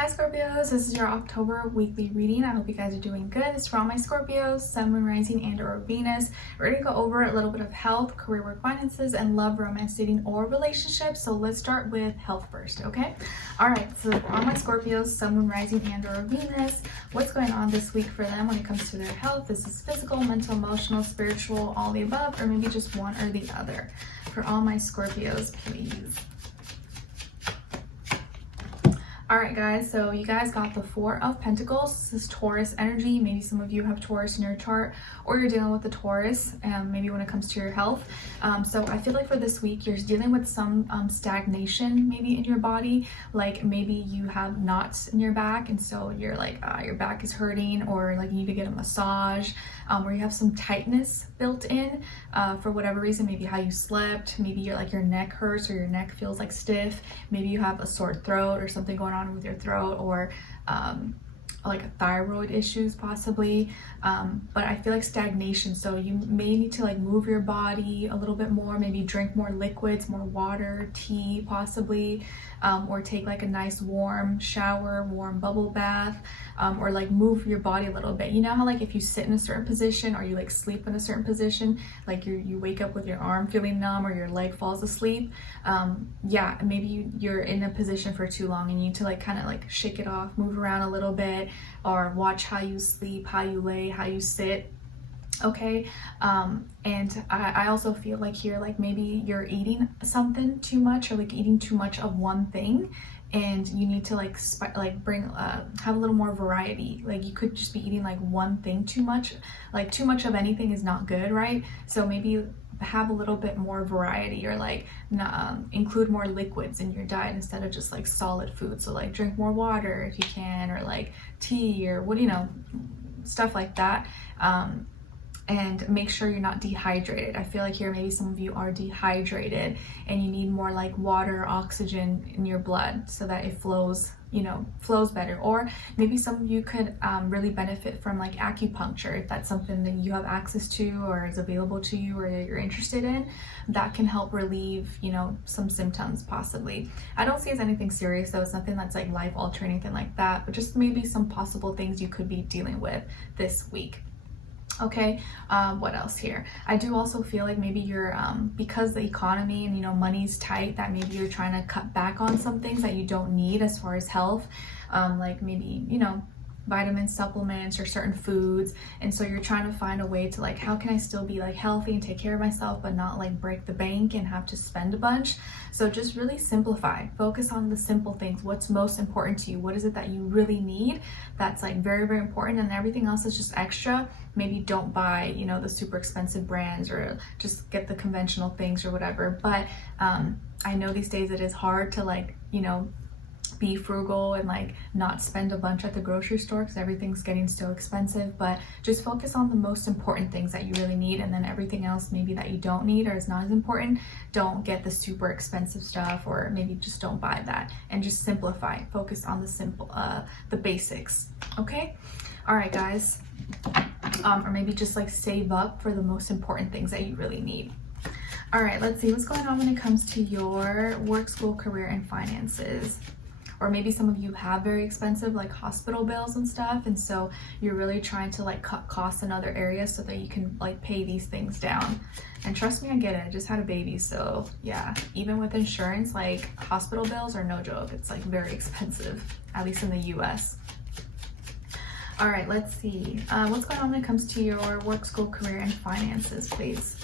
Hi Scorpios, this is your October weekly reading. I hope you guys are doing good. It's for all my Scorpios, Sun, Moon, Rising, and or Venus. We're going to go over a little bit of health, career, work, finances, and love, romance, dating, or relationships. So let's start with health first, okay? Alright, so for all my Scorpios, Sun, Moon, Rising, and or Venus, what's going on this week for them when it comes to their health? This is physical, mental, emotional, spiritual, all the above, or maybe just one or the other. For all my Scorpios, please. Alright guys, so you guys got the Four of Pentacles. This is Taurus energy. Maybe some of you have Taurus in your chart, or you're dealing with the Taurus, maybe when it comes to your health. So I feel like for this week, you're dealing with some stagnation maybe in your body. Like maybe you have knots in your back, and so you're like, your back is hurting, or like you need to get a massage, or you have some tightness built in for whatever reason. Maybe how you slept, maybe your neck hurts, or your neck feels like stiff. Maybe you have a sore throat or something going on with your throat, or like thyroid issues possibly, but I feel like stagnation. So you may need to like move your body a little bit more, maybe drink more liquids, more water, tea possibly, or take like a nice warm shower, warm bubble bath, or like move your body a little bit. You know how like if you sit in a certain position, or you like sleep in a certain position, like you wake up with your arm feeling numb, or your leg falls asleep. Yeah, maybe you're in a position for too long and you need to like kind of like shake it off, move around a little bit, or watch how you sleep, how you lay, how you sit. Okay, and I also feel like here, like maybe you're eating something too much, or like eating too much of one thing, and you need to like bring have a little more variety. Like you could just be eating like one thing too much. Like too much of anything is not good, right? So maybe have a little bit more variety, or like include more liquids in your diet instead of just like solid food. So like drink more water if you can, or like tea, or what, you know, stuff like that. And make sure you're not dehydrated. I feel like here maybe some of you are dehydrated and you need more like water, oxygen in your blood so that it flows, you know, flows better. Or maybe some of you could really benefit from like acupuncture, if that's something that you have access to, or is available to you, or that you're interested in. That can help relieve, you know, some symptoms possibly. I don't see it as anything serious though. It's nothing that's like life altering, anything like that, but just maybe some possible things you could be dealing with this week. Okay, what else here? I do also feel like maybe you're, because the economy and, you know, money's tight, that maybe you're trying to cut back on some things that you don't need as far as health, like maybe, you know, vitamins, supplements, or certain foods. And so you're trying to find a way to like, how can I still be like healthy and take care of myself, but not like break the bank and have to spend a bunch. So just really simplify, focus on the simple things. What's most important to you? What is it that you really need that's like very, very important, and everything else is just extra? Maybe don't buy, you know, the super expensive brands, or just get the conventional things or whatever. But I know these days it is hard to like, you know, be frugal and like not spend a bunch at the grocery store because everything's getting so expensive. But just focus on the most important things that you really need, and then everything else maybe that you don't need or is not as important, don't get the super expensive stuff, or maybe just don't buy that, and just simplify. Focus on the simple, the basics. Okay, all right guys, or maybe just like save up for the most important things that you really need. All right, let's see what's going on when it comes to your work, school, career, and finances. Or maybe some of you have very expensive like hospital bills and stuff, and so you're really trying to like cut costs in other areas so that you can like pay these things down. And trust me, I get it. I just had a baby, so yeah, even with insurance, like hospital bills are no joke. It's like very expensive, at least in the US. All right, let's see what's going on when it comes to your work, school, career, and finances, please.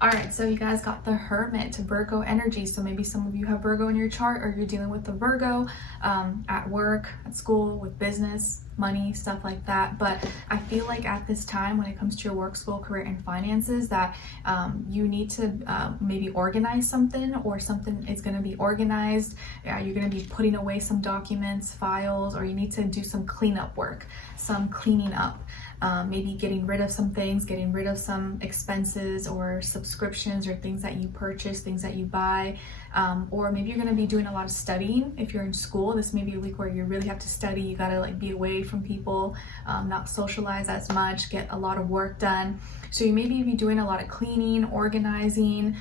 All right, so you guys got the Hermit, Virgo energy. So maybe some of you have Virgo in your chart, or you're dealing with the Virgo at work, at school, with business, money, stuff like that. But I feel like at this time, when it comes to your work, school, career, and finances, that you need to maybe organize something, or something is going to be organized. You're going to be putting away some documents, files, or you need to do some cleanup work, some cleaning up. Maybe getting rid of some things, getting rid of some expenses or subscriptions, or things that you purchase, things that you buy. Or maybe you're going to be doing a lot of studying. If you're in school, this may be a week where you really have to study. You got to like be away from people, not socialize as much, get a lot of work done. So you maybe be doing a lot of cleaning, organizing,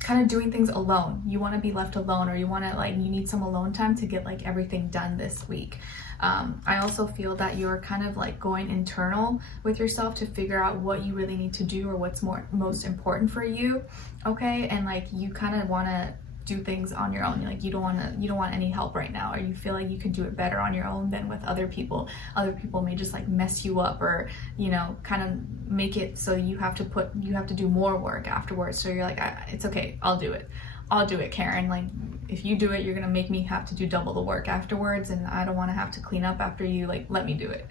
kind of doing things alone. You want to be left alone, or you want to like, you need some alone time to get like everything done this week. I also feel that you're kind of like going internal with yourself to figure out what you really need to do or what's most important for you. Okay. And like, you kind of want to do things on your own. Like, you don't want any help right now, or you feel like you could do it better on your own than with other people. Other people may just like mess you up, or, you know, kind of make it so you have to do more work afterwards. So you're like, it's okay, I'll do it, Karen. Like, if you do it, you're gonna make me have to do double the work afterwards, and I don't want to have to clean up after you. Like, let me do it.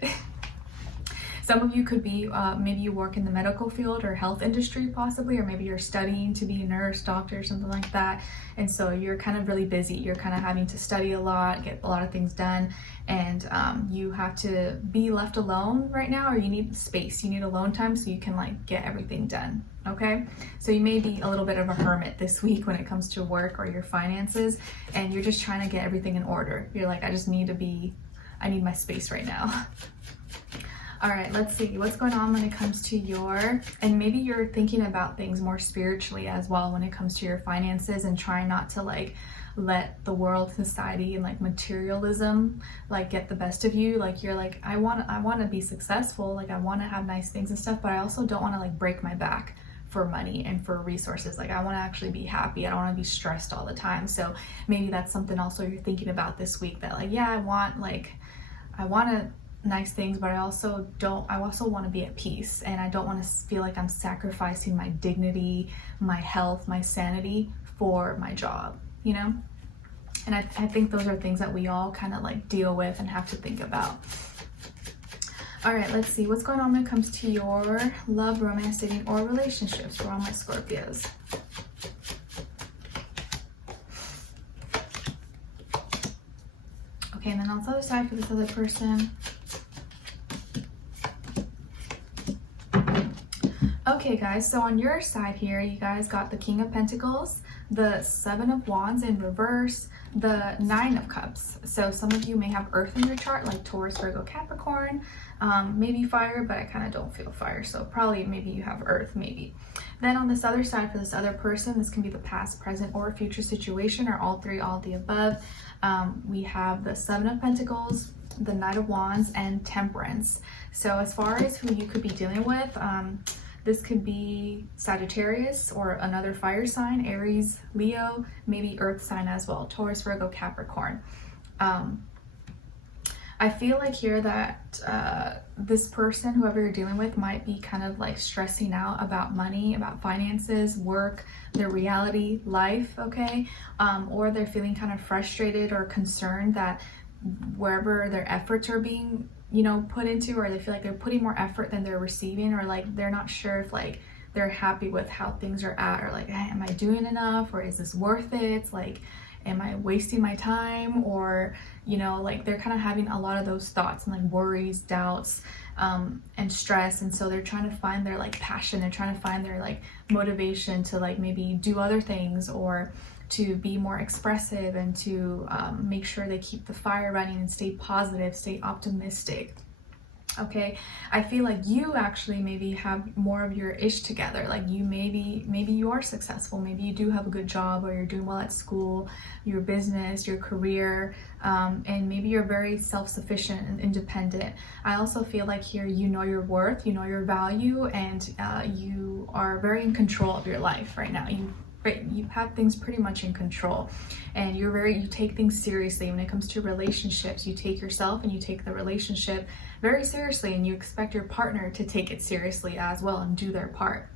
Some of you could be, maybe you work in the medical field or health industry possibly, or maybe you're studying to be a nurse, doctor, something like that. And so you're kind of really busy. You're kind of having to study a lot, get a lot of things done, and you have to be left alone right now, or you need space. You need alone time so you can like get everything done. Okay, so you may be a little bit of a hermit this week when it comes to work or your finances, and you're just trying to get everything in order. You're like, I need my space right now. All right, let's see what's going on when it comes to and maybe you're thinking about things more spiritually as well when it comes to your finances, and trying not to like let the world, society, and like materialism like get the best of you. Like, you're like, I want to be successful, like I want to have nice things and stuff, but I also don't want to like break my back for money and for resources. Like, I want to actually be happy. I don't want to be stressed all the time. So maybe that's something also you're thinking about this week, that like, yeah, I want nice things, but I also want to be at peace, and I don't want to feel like I'm sacrificing my dignity, my health, my sanity for my job, you know? And I think those are things that we all kind of like deal with and have to think about. All right, let's see what's going on when it comes to your love, romance, dating, or relationships for all my Scorpios. Okay, and then on the other side for this other person. Okay guys, so on your side here, you guys got the King of Pentacles, the Seven of Wands in reverse, the Nine of Cups. So some of you may have earth in your chart, like Taurus, Virgo, Capricorn, maybe fire, but I kind of don't feel fire. So probably maybe you have earth, maybe. Then on this other side for this other person, this can be the past, present, or future situation, or all three, all the above. We have the Seven of Pentacles, the Knight of Wands, and Temperance. So as far as who you could be dealing with, this could be Sagittarius or another fire sign, Aries, Leo, maybe earth sign as well, Taurus, Virgo, Capricorn. I feel like here that this person, whoever you're dealing with, might be kind of like stressing out about money, about finances, work, their reality, life, okay? Or they're feeling kind of frustrated or concerned that wherever their efforts are being, you know, put into, or they feel like they're putting more effort than they're receiving, or like they're not sure if like they're happy with how things are at, or like, hey, am I doing enough, or is this worth it? Like, am I wasting my time? Or, you know, like they're kind of having a lot of those thoughts and like worries, doubts, and stress. And so they're trying to find their like passion. They're trying to find their like motivation to like maybe do other things, or to be more expressive, and to make sure they keep the fire running and stay positive, stay optimistic. Okay, I feel like you actually maybe have more of your ish together. Like, you maybe you are successful, maybe you do have a good job, or you're doing well at school, your business, your career, and maybe you're very self-sufficient and independent. I also feel like here, you know your worth, you know your value, and you are very in control of your life right now. You have things pretty much in control, and you take things seriously. When it comes to relationships, you take yourself and you take the relationship very seriously, and you expect your partner to take it seriously as well and do their part.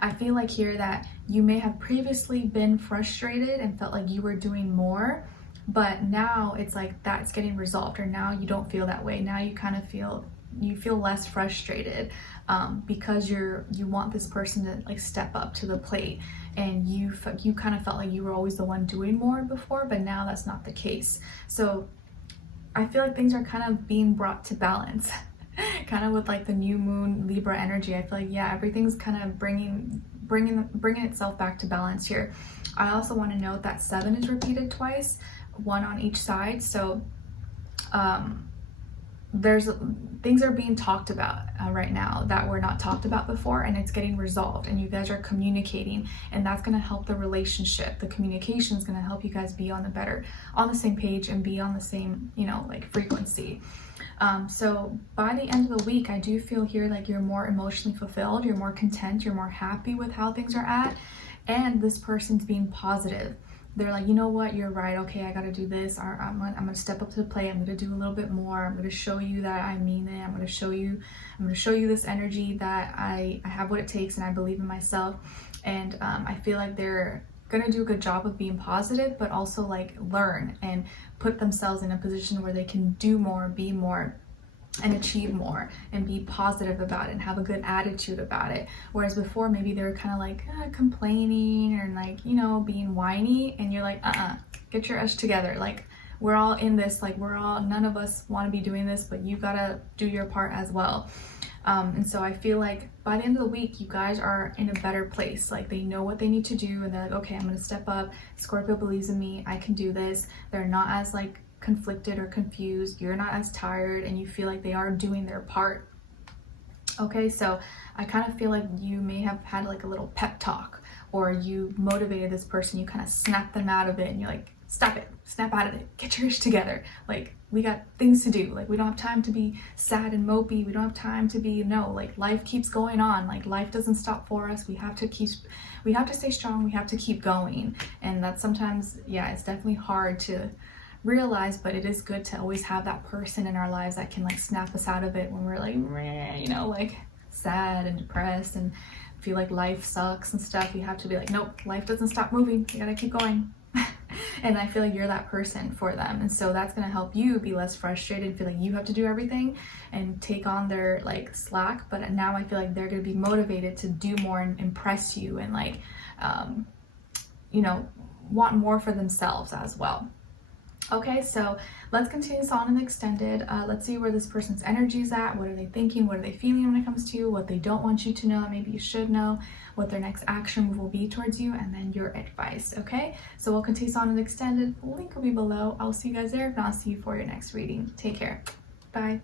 I feel like here that you may have previously been frustrated and felt like you were doing more, but now it's like that's getting resolved, or now you don't feel that way. Now you kind of feel less frustrated, because you want this person to like step up to the plate, and you kind of felt like you were always the one doing more before, but now that's not the case. So I feel like things are kind of being brought to balance, kind of with like the new moon Libra energy. I feel like, yeah, everything's kind of bringing itself back to balance here. I also want to note that 7 is repeated twice, 1 on each side. So there's things are being talked about right now that were not talked about before, and it's getting resolved, and you guys are communicating, and that's going to help the relationship. The communication is going to help you guys be on the same page and be on the same, you know, like frequency. So by the end of the week, I do feel here like you're more emotionally fulfilled, you're more content, you're more happy with how things are at, and this person's being positive. They're like, you know what, you're right, okay, I gotta do this, or I'm gonna step up to the plate, I'm gonna do a little bit more, I'm gonna show you that I mean it, I'm gonna show you this energy that I have what it takes, and I believe in myself. And I feel like they're gonna do a good job of being positive, but also like learn and put themselves in a position where they can do more, be more, and achieve more, and be positive about it and have a good attitude about it. Whereas before, maybe they were kind of like complaining or like, you know, being whiny, and you're like, get your ass together. Like, we're all in this, like none of us want to be doing this, but you gotta do your part as well. And so I feel like by the end of the week, you guys are in a better place. Like, they know what they need to do, and they're like, okay, I'm gonna step up. Scorpio believes in me, I can do this. They're not as like conflicted or confused, you're not as tired, and you feel like they are doing their part. Okay, so I kind of feel like you may have had like a little pep talk, or you motivated this person, you kind of snapped them out of it, and you're like, stop it, snap out of it, get your ish together, like we got things to do, like we don't have time to be sad and mopey, we don't have time to be, no, like life keeps going on, like life doesn't stop for us, we have to stay strong, we have to keep going. And that's sometimes, yeah, it's definitely hard to realize, but it is good to always have that person in our lives that can like snap us out of it when we're like, you know, like sad and depressed and feel like life sucks and stuff. You have to be like, nope, life doesn't stop moving, you gotta keep going. And I feel like you're that person for them, and so that's going to help you be less frustrated, feel like you have to do everything and take on their like slack. But now I feel like they're going to be motivated to do more and impress you, and like you know, want more for themselves as well. Okay, so let's continue this on in the extended. Let's see where this person's energy is at. What are they thinking? What are they feeling when it comes to you? What they don't want you to know, maybe you should know. What their next action move will be towards you, and then your advice. Okay, so we'll continue this on in the extended. Link will be below. I'll see you guys there, and I'll see you for your next reading. Take care. Bye.